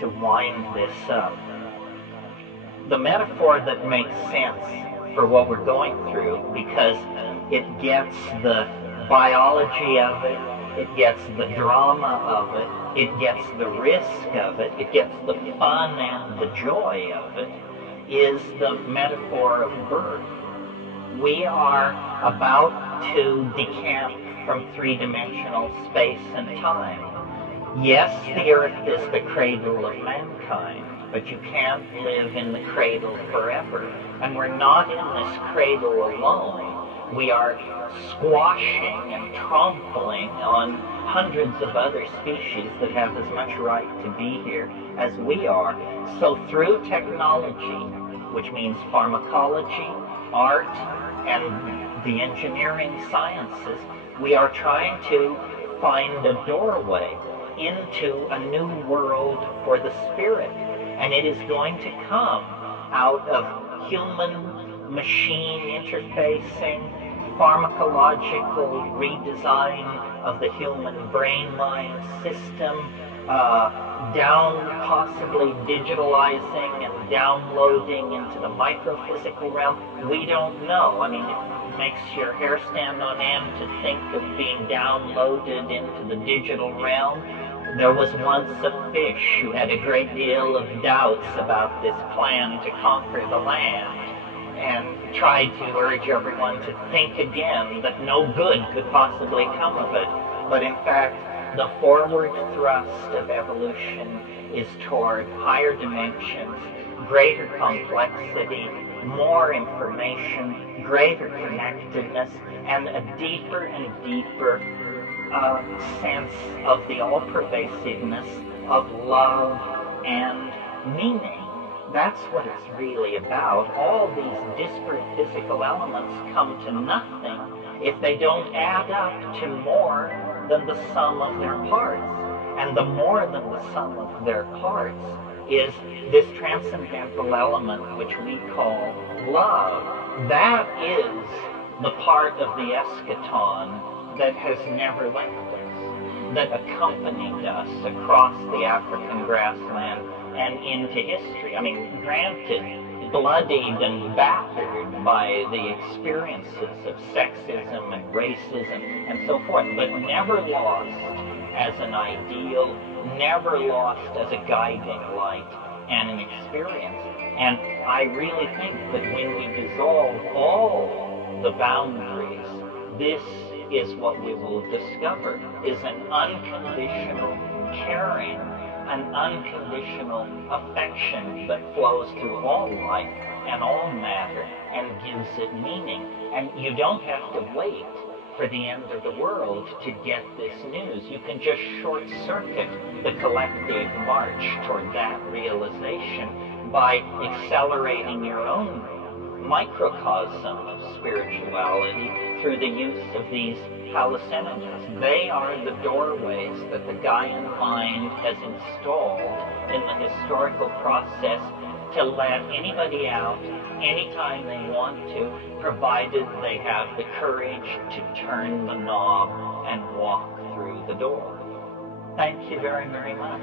to wind this up. The metaphor that makes sense for what we're going through, because it gets the biology of it, it gets the drama of it, it gets the risk of it, it gets the fun and the joy of it, is the metaphor of birth. We are about to decamp from three-dimensional space and time. Yes, the earth is the cradle of mankind, but you can't live in the cradle forever. And we're not in this cradle alone. We are squashing and trampling on hundreds of other species that have as much right to be here as we are. So through technology, which means pharmacology, art, and the engineering sciences, we are trying to find a doorway into a new world for the spirit. And it is going to come out of human-machine interfacing, pharmacological redesign of the human brain-mind system, down possibly digitalizing and downloading into the microphysical realm. We don't know. I mean, it makes your hair stand on end to think of being downloaded into the digital realm. There was once a fish who had a great deal of doubts about this plan to conquer the land, and tried to urge everyone to think again that no good could possibly come of it. But in fact, the forward thrust of evolution is toward higher dimensions, greater complexity, more information, greater connectedness, and a deeper and deeper sense of the all-pervasiveness of love and meaning. That's what it's really about. All these disparate physical elements come to nothing if they don't add up to more than the sum of their parts. And the more than the sum of their parts is this transcendental element which we call love. That is the part of the eschaton that has never left us, that accompanied us across the African grassland and into history. I mean, granted, bloodied and battered by the experiences of sexism and racism and so forth, but never lost as an ideal, never lost as a guiding light and an experience. And I really think that when we dissolve all the boundaries, this is what we will discover, is an unconditional caring, an unconditional affection that flows through all life and all matter and gives it meaning. And you don't have to wait for the end of the world to get this news. You can just short-circuit the collective march toward that realization by accelerating your own microcosm of spirituality through the use of these hallucinogens. They are the doorways that the Gaian mind has installed in the historical process to let anybody out anytime they want to, provided they have the courage to turn the knob and walk through the door. Thank you very, very much.